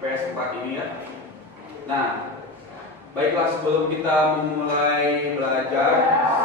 IPS 4 ini ya. Nah, baiklah sebelum kita memulai belajar,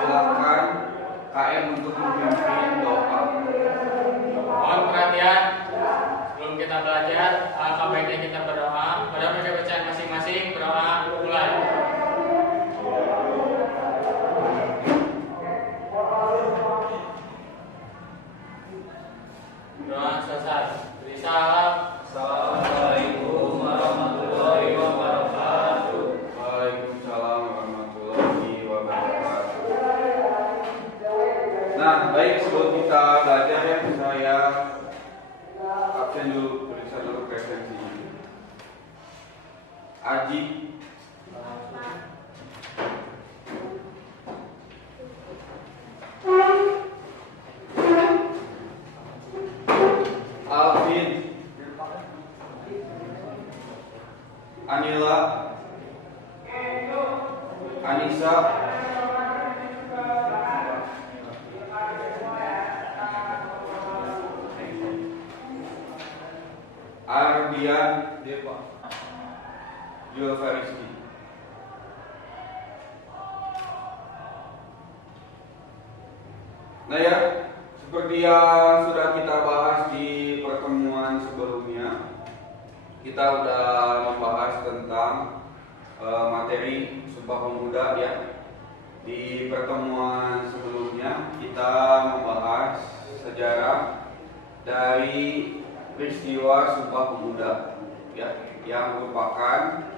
silakan KM untuk memimpin doa. Mohon perhatian, sebelum kita belajar, alangkah baiknya kita berdoa. Pada baca bacaan masing-masing, berdoa mulai. Doa selesai. Beri salam. Assalamualaikum warahmatullahi wabarakatuh. Waalaikumsalam warahmatullahi wabarakatuh. Nah, baik sebelum kita belajar ya, saya absen dulu, periksa dulu presensinya. Aji, Alvin, Anila, Anissa, Ardian, Julfariski. Nah ya, seperti yang sudah kita bahas di pertemuan sebelumnya, kita sudah membahas tentang materi Sumpah Pemuda ya. Di pertemuan sebelumnya kita membahas sejarah dari peristiwa Sumpah Pemuda ya, yang merupakan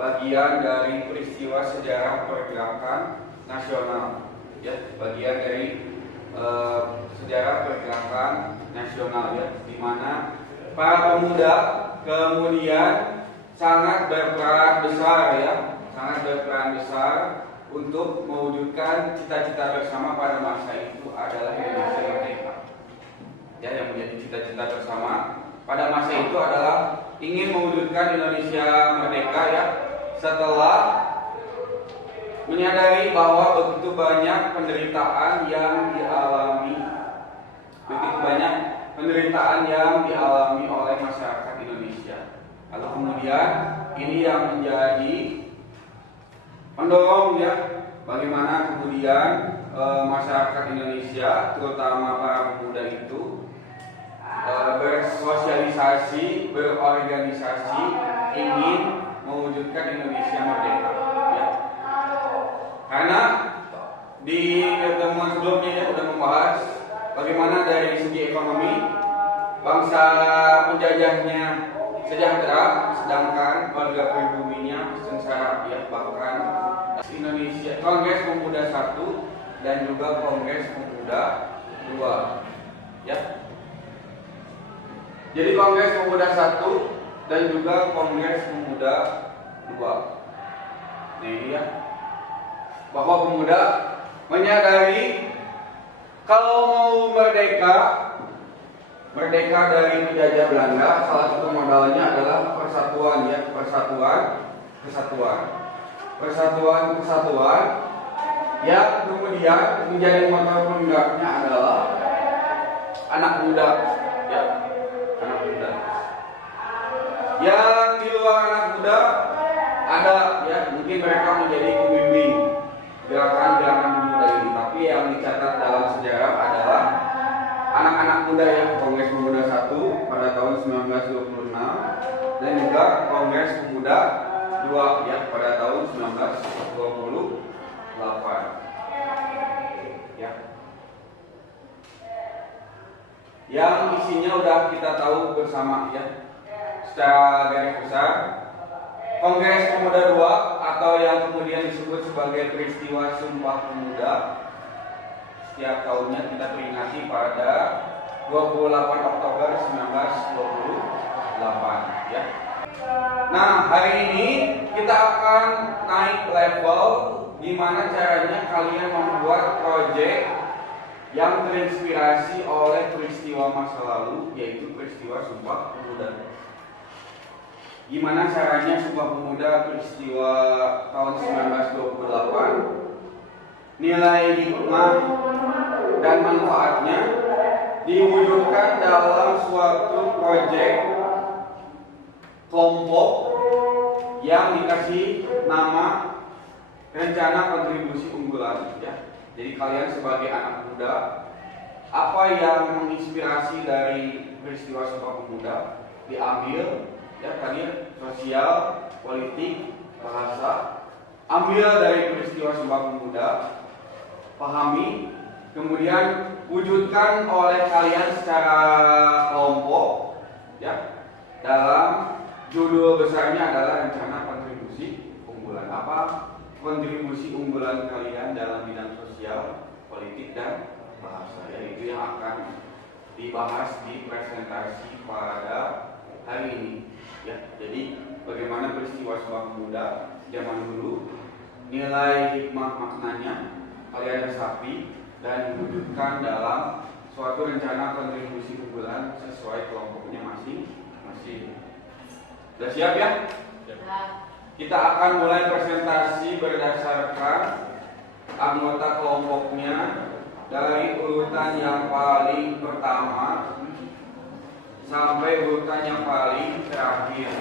bagian dari peristiwa sejarah pergerakan nasional ya, bagian dari sejarah pergerakan nasional ya, di mana para pemuda kemudian sangat berperan besar ya, sangat berperan besar untuk mewujudkan cita-cita bersama pada masa itu adalah Indonesia merdeka. Ya, yang menjadi cita-cita bersama pada masa itu adalah ingin mewujudkan Indonesia merdeka ya, setelah menyadari bahwa begitu banyak penderitaan yang dialami, oleh masyarakat Indonesia. Lalu kemudian ini yang menjadi mendorong ya, bagaimana kemudian masyarakat Indonesia, terutama para pemuda itu bersosialisasi, berorganisasi, ingin mewujudkan Indonesia merdeka ya. Karena di pertemuan sebelumnya ya sudah membahas bagaimana dari segi ekonomi bangsa penjajahnya sejahtera, sedangkan warga pribuminya sengsara ya. Bahkan Indonesia Kongres Pemuda 1 dan juga Kongres Pemuda 2 ya. Jadi Kongres Pemuda 1 dan juga Kongres Pemuda 2. Nah ini ya, bahwa pemuda menyadari kalau mau merdeka dari penjajah Belanda, salah satu modalnya adalah persatuan ya, persatuan yang kemudian menjadi motor penggeraknya adalah anak muda ya, anak muda. Yang di luar anak muda ada ya, mungkin mereka menjadi pembimbing gerakan-gerakan pemuda ini, tapi yang dicatat dalam sejarah adalah anak-anak muda ya, Kongres Pemuda 1 pada tahun 1926 dan juga Kongres Pemuda 2 ya pada tahun 1928 ya. Yang isinya udah kita tahu bersama ya, secara garis besar. Kongres Pemuda 2 atau yang kemudian disebut sebagai peristiwa Sumpah Pemuda, setiap tahunnya kita peringati pada 28 Oktober 1928 ya. Nah, hari ini kita akan naik level, gimana caranya kalian membuat proyek yang terinspirasi oleh peristiwa masa lalu, yaitu peristiwa Sumpah Pemuda. Gimana caranya Sumpah Pemuda peristiwa tahun 1928, nilai hikmah dan manfaatnya diwujudkan dalam suatu proyek kelompok yang dikasih nama rencana kontribusi unggulan ya. Jadi kalian sebagai anak muda, apa yang menginspirasi dari peristiwa Sumpah Pemuda diambil ya, kalian sosial, politik, bahasa, ambil dari peristiwa Sumpah Pemuda, pahami, kemudian wujudkan oleh kalian secara kelompok ya. Dalam judul besarnya adalah rencana kontribusi unggulan. Apa kontribusi unggulan kalian dalam bidang sosial, politik, dan bahasa ya, itu yang akan dibahas di presentasi pada hari ini ya. Jadi bagaimana peristiwa Sumpah Pemuda zaman dulu, nilai hikmah maknanya kalian resapi dan diwujudkan dalam suatu rencana kontribusi unggulan sesuai kelompoknya masing-masing. Sudah siap ya? Kita akan mulai presentasi berdasarkan anggota kelompoknya dari urutan yang paling pertama sampai urutan yang paling terakhir.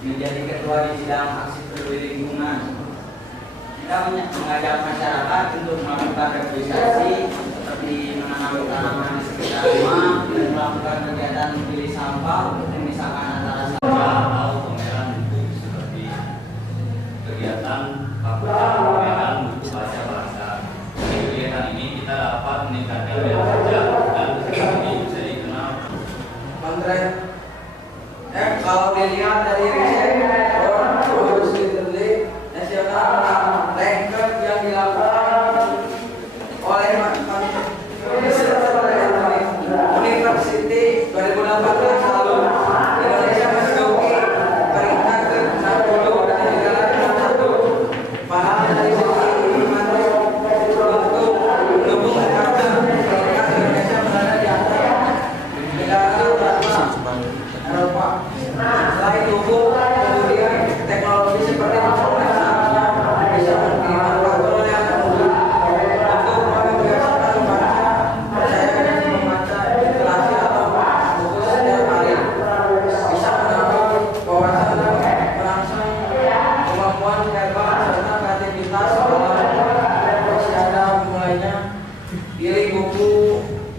Menjadi ketua di bidang aksi peduli lingkungan. Kita mengajak masyarakat untuk melakukan revitalisasi seperti menanam tanaman di sekitar rumah dan melakukan kegiatan memilih sampah untuk memisahkan antara sampah atau pameran buku seperti kegiatan pameran buku baca bahasa. Di kegiatan ini kita dapat meningkatkan minat baca dan kegiatan ini bisa dikenal. Kalau dilihat dari riset World Literacy National Ranking yang dilakukan oleh University 2018 lalu, Indonesia menduduki peringkat ke-60 dari negara ke-1. Padahal dari segi materi untuk mendukung Jakarta, peringkat Indonesia berada di atas negara Eropa. Selain itu, kemudian teknologi seperti informasi bisa dimanfaatkan oleh anak muda untuk membiasakan membaca, percaya membaca literasi atau buku setiap hari, bisa menambah wawasan dan merangsang kemampuan verbal serta kreativitas dalam masih ada mulainya. Pilih buku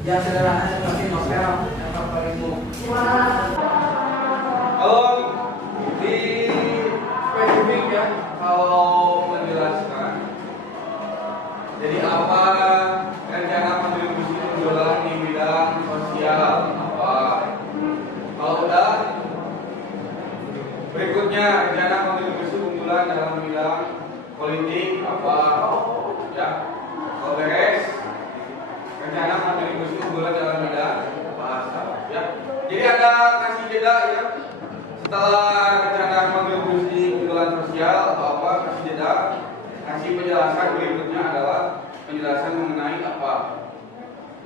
yang sederhana seperti novel yang favoritmu. Kalau di spesifik ya, kalau menjelaskan jadi apa rencana kontribusi unggulan di bidang sosial apa, kalau udah berikutnya rencana kontribusi unggulan dalam bidang politik apa ya, kalau beres rencana kontribusi unggulan dalam bidang bahasa ya. Jadi ada kasih jeda ya. Setelah rencana kontribusi unggulan sosial atau apa, kasih jeda, kasih penjelasan berikutnya adalah penjelasan mengenai apa.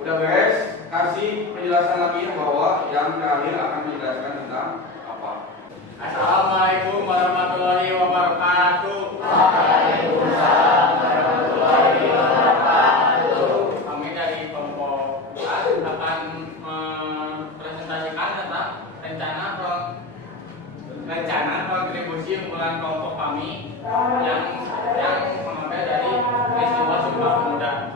Udah beres, kasih penjelasan lagi bahwa yang terakhir akan menjelaskan tentang apa. Assalamualaikum warahmatullahi wabarakatuh. Waalaikumsalam warahmatullahi wabarakatuh. Kami dari kelompok akan mempresentasikan tentang rencana kontribusi unggulan kelompok kami yang mengambil dari peristiwa Sumpah Pemuda.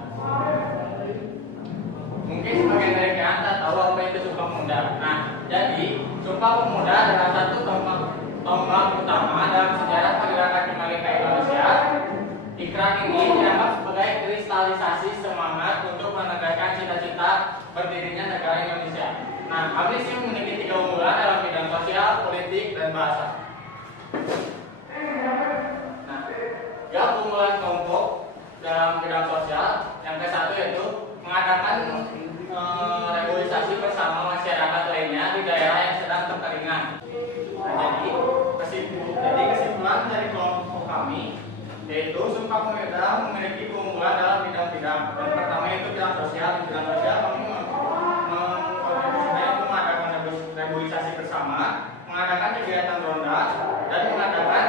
Mungkin sebagian dari kalian tahu apa itu Sumpah Pemuda. Nah, jadi Sumpah Pemuda adalah satu tonggak utama dalam sejarah pergerakan kemerdekaan Indonesia. Ikrar ini dianggap sebagai kristalisasi semangat untuk menegakkan cita-cita berdirinya negara Indonesia. Nah, kami sih memiliki 3 unggulan dalam bidang sosial, politik, dan bahasa. Nah, 3 unggulan kelompok dalam bidang sosial, yang ke-1 yaitu mengadakan revitalisasi bersama masyarakat lainnya di daerah yang sedang kekeringan. Nah, jadi kesimpulan dari kelompok kami yaitu Sumpah Pemuda memiliki keunggulan dalam yang pertama itu bidang sosial. Bidang sosial kami itu mengadakan reboisasi bersama, mengadakan kegiatan ronda, dan mengadakan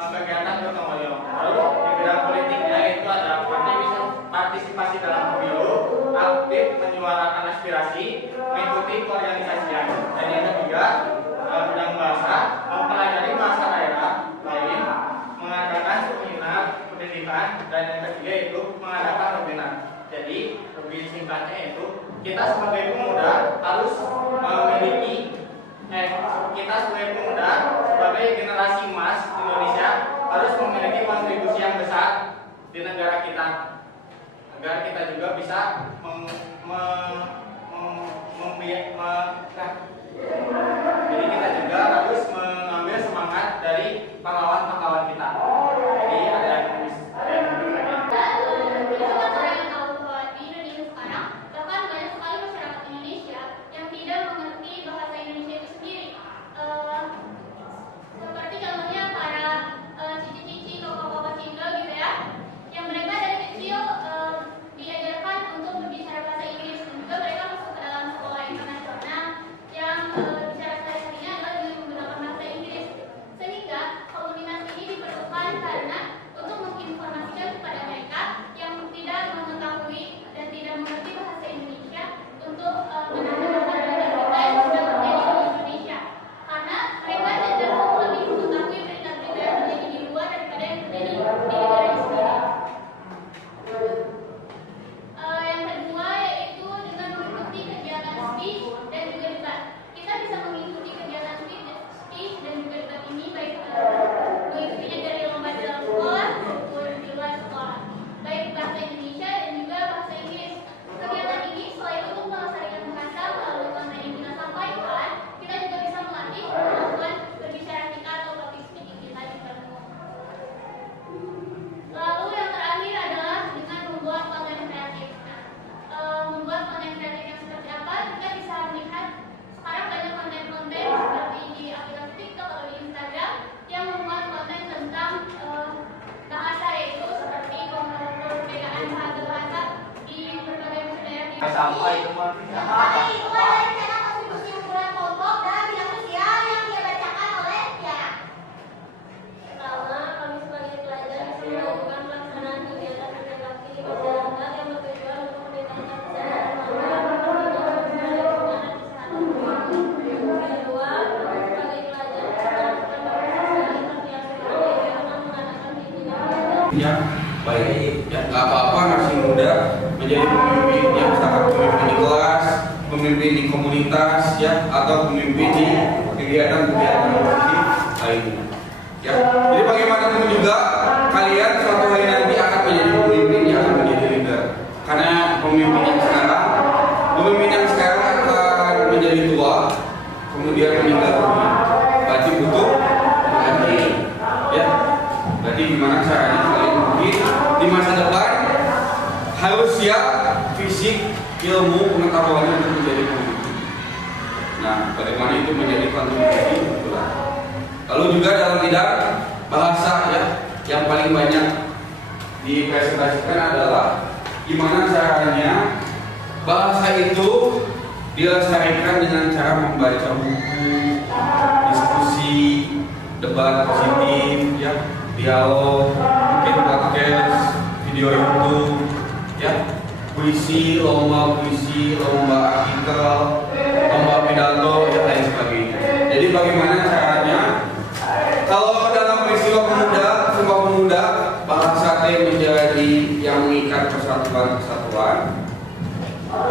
kegiatan gotong royong. Lalu di bidang politiknya itu ada partisipasi dalam pemilu, aktif menyuarakan aspirasi, mengikuti keorganisasian. Dan yang ketiga, bidang bahasa, mempelajari bahasa daerah lain, mengadakan seminar pendidikan, dan yang ketiga itu mengadakan webinar. Jadi lebih singkatnya itu kita sebagai pemuda harus memiliki kita sebagai pemuda sebagai generasi emas Indonesia harus memiliki kontribusi yang besar di negara kita agar kita juga bisa jadi kita juga harus mengambil semangat dari pahlawan-pahlawan kita. Jadi ada yang seperti contohnya para cici-cici, koko-koko Cindo gitu ya, yang mereka dari kecil diajarkan untuk berbicara bahasa Inggris, dan juga mereka masuk ke dalam sekolah internasional yang bicara sehari-harinya adalah dengan menggunakan bahasa Inggris, sehingga komunitas ini diperlukan karena untuk menginformasikan kepada mereka yang tidak mengetahui dan tidak mengerti bahasa Indonesia untuk menanamkan budaya kita yang sudah terjadi di Indonesia, karena mereka cenderung lebih mengetahui berita-berita yang terjadi di luar daripada yang terjadi di negara sendiri. Yang kedua yaitu dengan mengikuti kegiatan speech dan juga debat. Kita bisa mengikuti kegiatan speech dan juga debat ini baik mengikutinya dari lomba di dalam sekolah maupun di luar sekolah, baik bahasa Indonesia dan juga bahasa Inggris. Kegiatan ini selain untuk melestarikan bahasa melalui konten yang kita sampaikan, kita juga bisa melatih kemampuan berbicara kita atau public speaking kita di depan umum. Lalu yang terakhir adalah dengan membuat konten kreatif. Membuat konten kreatif yang seperti apa? Kita bisa melihat sekarang banyak konten-konten seperti di aplikasi TikTok atau di Instagram yang membuat konten tentang bahasa, yaitu seperti perbedaan bahasa di berbagai daerah di sampai itu mah. itu adalah cara kontribusi ukuran kelompok dalam bidang sosial yang dibacakan oleh Tiara. Pertama, kami sebagai pelajar bisa melakukan pelaksanaan kegiatan-kegiatan aktif di masyarakat yang bertujuan untuk meningkatkan kesadaran masyarakat tentang lingkungan dan kesehatan. Kedua, kami sebagai pelajar bisa melakukan bakti sosial seperti asuransi dengan mengadakan kegiatan. Ya, baik. Ya, nggak apa-apa masih muda menjadi pemimpin, ya, misalkan pemimpin di kelas, pemimpin di komunitas, ya, atau pemimpin di kegiatan-kegiatan lainnya. Ya, jadi bagaimanapun juga kalian suatu hari nanti akan menjadi pemimpin, yang akan menjadi leader. Karena pemimpin yang sekarang akan menjadi tua, kemudian meninggal dunia. Berarti butuh ganti. Ya, berarti gimana caranya kalian mungkin di masa depan harus siap fisik, ilmu, pengetahuan untuk menjadi pemimpin. Nah, bagaimana itu menjadi kontribusi itulah. Lalu juga dalam bidang bahasa, ya, yang paling banyak dipresentasikan adalah gimana caranya bahasa itu dilestarikan dengan cara membaca buku, diskusi, debat positif, ya, dialog, mungkin podcast, video YouTube, ya, puisi, lomba artikel, lomba pidato, ya, lain sebagainya. Jadi bagaimana caranya kalau dalam peristiwa pemuda bahasa menjadi yang mengikat kesatuan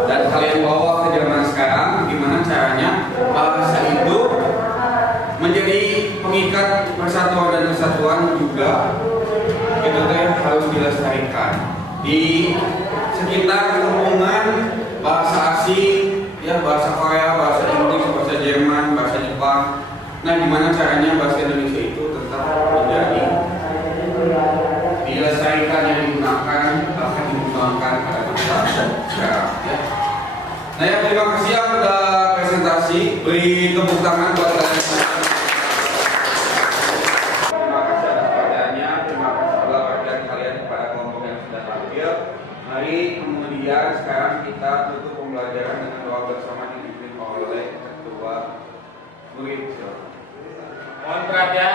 dan kalian bawa ke zaman sekarang, gimana caranya bahasa itu menjadi pengikat persatuan dan kesatuan juga, itu harus dilestarikan di sekitar lingkungan bahasa asing, ya, bahasa Korea, bahasa Inggris, bahasa Jerman, bahasa Jepang. Nah, gimana caranya bahasa Indonesia itu tetap menjadi dilestarikan, yang digunakan, bahkan dikembangkan pada masa sekarang, ya. Nah, ya, terima kasih yang sudah presentasi. Beri tepuk tangan buat kalian. Terima kasih atas pertanyaannya. Terima kasih juga perhatian kalian kepada kelompok yang sudah hadir. Mari perhatian